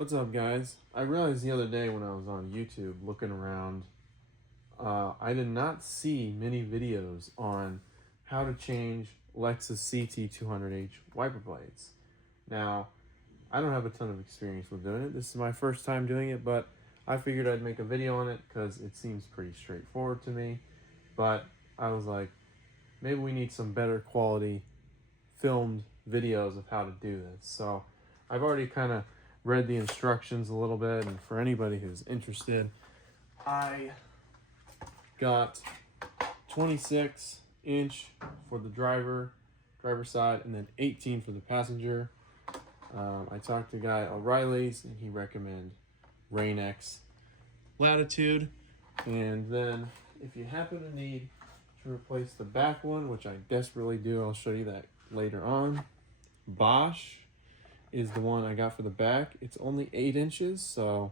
What's up, guys? I realized the other day when I was on YouTube looking around, I did not see many videos on how to change Lexus CT200h wiper blades. Now, I don't have a ton of experience with doing it. This is my first time doing it, but I figured I'd make a video on it because it seems pretty straightforward to me. But I was like, maybe we need some better quality filmed videos of how to do this. So I've already kind of read the instructions a little bit, and for anybody who's interested, I got 26-inch for the driver side, and then 18 for the passenger. I talked to a guy at O'Reilly's, and he recommended Rain-X latitude. And then if you happen to need to replace the back one, which I desperately do, I'll show you that later on. Bosch is the one I got for the back. It's only 8 inches, so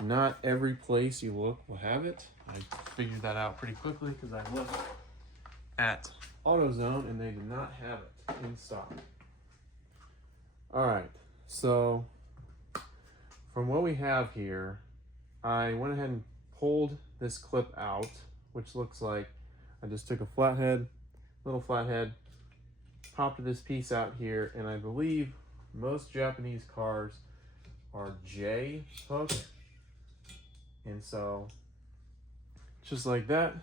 not every place you look will have it. I figured that out pretty quickly because I looked at AutoZone and they did not have it in stock. All right, so from what we have here, I went ahead and pulled this clip out, which looks like I just took a little flathead, popped this piece out here, and I believe most Japanese cars are J hook. And so just like that,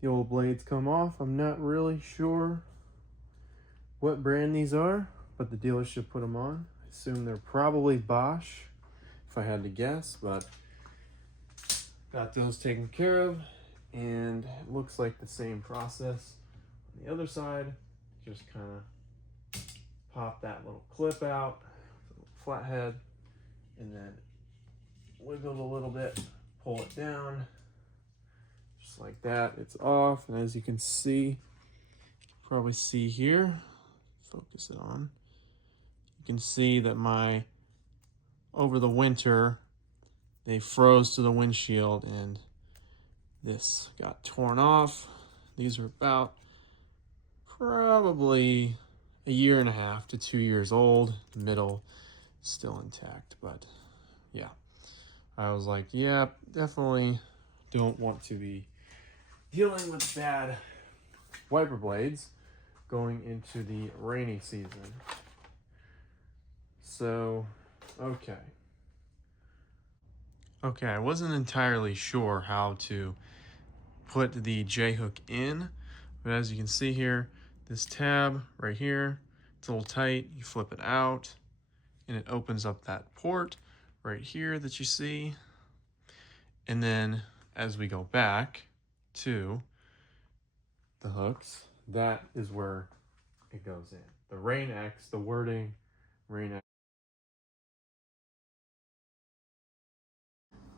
the old blades come off. I'm not really sure what brand these are, but the dealership put them on. I assume they're probably Bosch, if I had to guess, but got those taken care of, and it looks like the same process on the other side. Just kind of pop that little clip out, flathead, and then wiggle it a little bit, pull it down, just like that. It's off, and as you can see, probably see here, focus it on, you can see that over the winter, they froze to the windshield, and this got torn off. These are about probably 1.5 to 2 years old. The middle still intact, but yeah. I was like, yeah, definitely don't want to be dealing with bad wiper blades going into the rainy season. So, okay, I wasn't entirely sure how to put the J-hook in, but as you can see here, this tab right here, it's a little tight. You flip it out, and it opens up that port right here that you see. And then as we go back to the hooks, that is where it goes in. The Rain-X, the wording, Rain-X.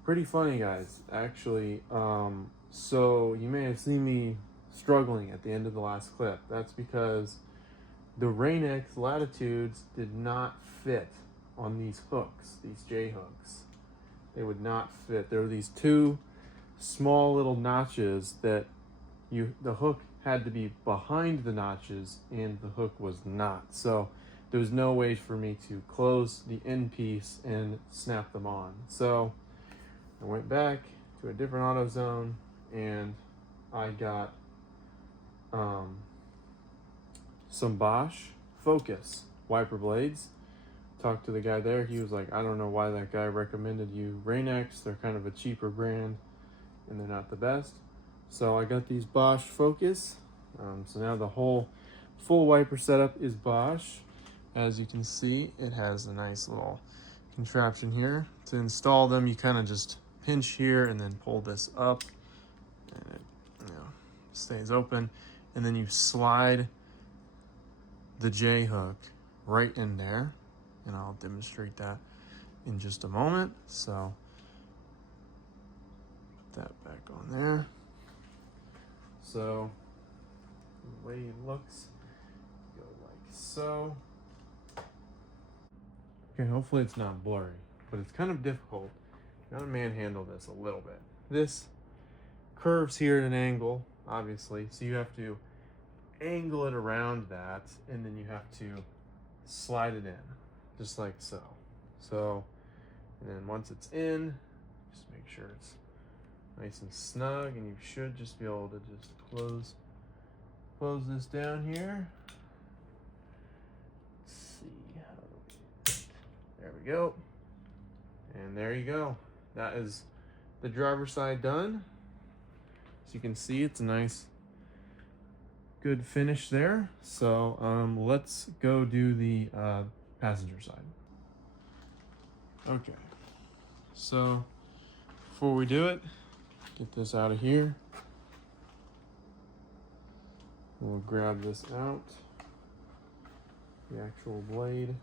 Pretty funny, guys, actually. So you may have seen me struggling at the end of the last clip. That's because the Rain-X latitudes did not fit on these hooks, these J hooks. They would not fit. There were these two small little notches that the hook had to be behind the notches, and the hook was not. So there was no way for me to close the end piece and snap them on. So I went back to a different AutoZone, and I got some Bosch Focus wiper blades. Talked to the guy there. He was like, I don't know why that guy recommended you Rain-X. They're kind of a cheaper brand, and they're not the best. So I got these Bosch Focus. So now the whole full wiper setup is Bosch. As you can see, it has a nice little contraption here. To install them, you kind of just pinch here and then pull this up, and it stays open. And then you slide the J hook right in there, and I'll demonstrate that in just a moment. So put that back on there. So the way it looks, go like so. Okay, hopefully it's not blurry, but it's kind of difficult. You gotta manhandle this a little bit. This curves here at an angle, obviously, so you have to angle it around that, and then you have to slide it in, just like so. So And then once it's in, just make sure it's nice and snug, and you should just be able to just close this down here. Let's see, how do we, there we go. And there you go. That is the driver's side done. As you can see, it's a nice, good finish there. So let's go do the passenger side. Okay, so before we do it, get this out of here. We'll grab this out, the actual blade.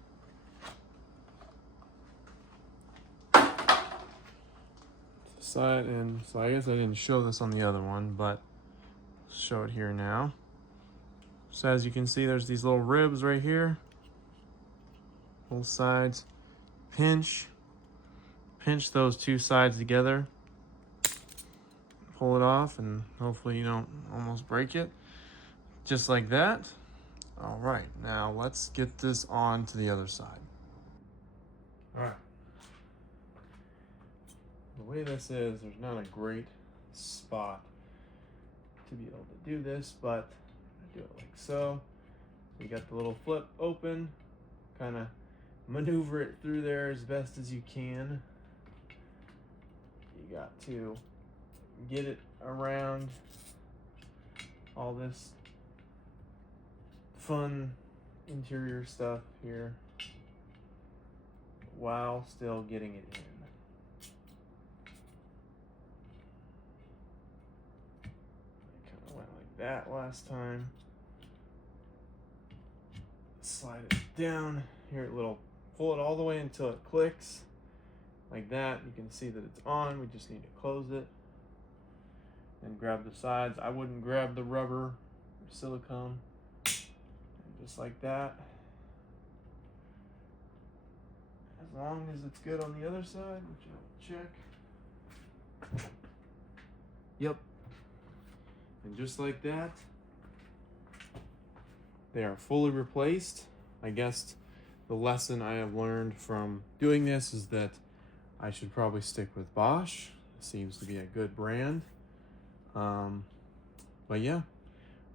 Side, and so I guess I didn't show this on the other one, but I'll show it here now. So as you can see, there's these little ribs right here, both sides. Pinch those two sides together, pull it off, and hopefully you don't almost break it, just like that. All right, now let's get this on to the other side. All right. The way this is, there's not a great spot to be able to do this, but I do it like so. You got the little flip open, kind of maneuver it through there as best as you can. You got to get it around all this fun interior stuff here while still getting it in. That last time. Slide it down here, pull it all the way until it clicks like that. You can see that it's on. We just need to close it and grab the sides. I wouldn't grab the rubber or silicone. And just like that. As long as it's good on the other side, which I'll check. Yep. And just like that, they are fully replaced. I guess the lesson I have learned from doing this is that I should probably stick with Bosch. It seems to be a good brand. But yeah,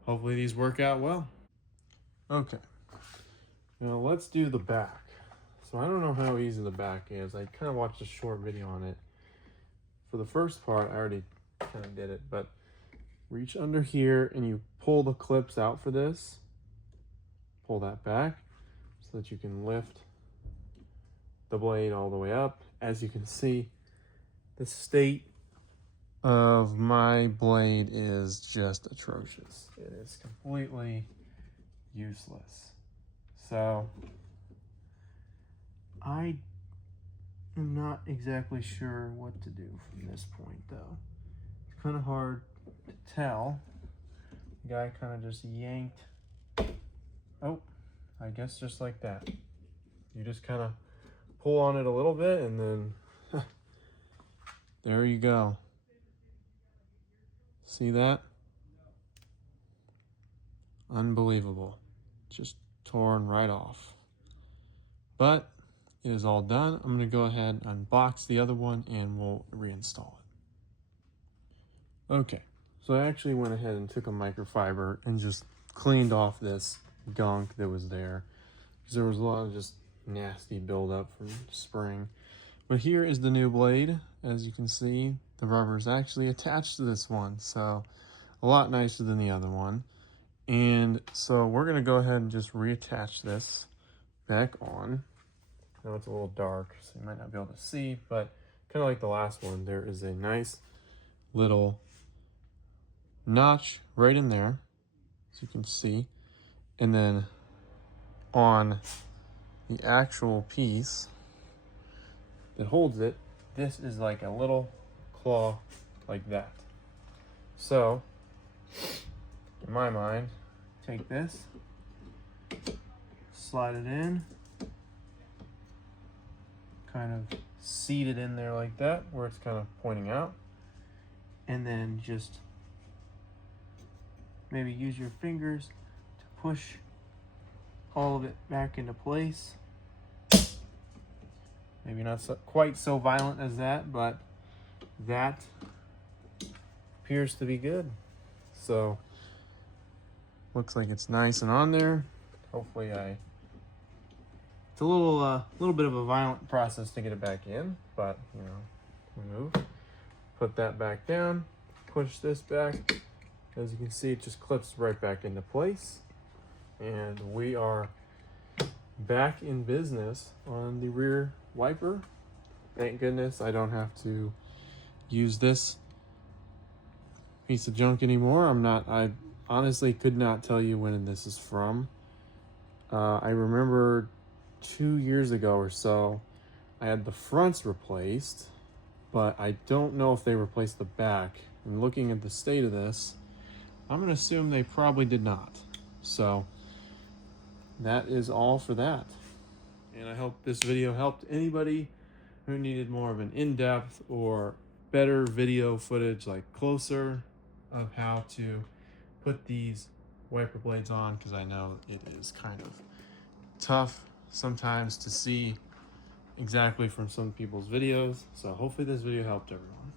hopefully these work out well. Okay, now let's do the back. So I don't know how easy the back is. I kind of watched a short video on it. For the first part, I already kind of did it, but reach under here and you pull the clips out for this. Pull that back so that you can lift the blade all the way up. As you can see, the state of my blade is just atrocious. It is completely useless. So I am not exactly sure what to do from this point though. It's kind of hard to tell. The guy kind of just yanked. Oh, I guess just like that. You just kind of pull on it a little bit and then there you go. See that? Unbelievable. Just torn right off. But it is all done. I'm going to go ahead and unbox the other one and we'll reinstall it. Okay, so I actually went ahead and took a microfiber and just cleaned off this gunk that was there, because there was a lot of just nasty buildup from spring. But here is the new blade. As you can see, the rubber is actually attached to this one, so a lot nicer than the other one. And so we're going to go ahead and just reattach this back on. Now it's a little dark, so you might not be able to see, but kind of like the last one, there is a nice little notch right in there, as you can see. And then on the actual piece that holds it, this is like a little claw like that. So, in my mind, take this, slide it in, kind of seat it in there like that, where it's kind of pointing out, and then just maybe use your fingers to push all of it back into place. Maybe not quite so violent as that, but that appears to be good. So looks like it's nice and on there. Hopefully it's a little bit of a violent process to get it back in, but you know, we move. Put that back down, push this back. As you can see, it just clips right back into place. And we are back in business on the rear wiper. Thank goodness I don't have to use this piece of junk anymore. I honestly could not tell you when this is from. I remember 2 years ago or so, I had the fronts replaced, but I don't know if they replaced the back. And looking at the state of this, I'm gonna assume they probably did not. So that is all for that. And I hope this video helped anybody who needed more of an in-depth or better video footage, like closer, of how to put these wiper blades on, because I know it is kind of tough sometimes to see exactly from some people's videos. So hopefully this video helped everyone.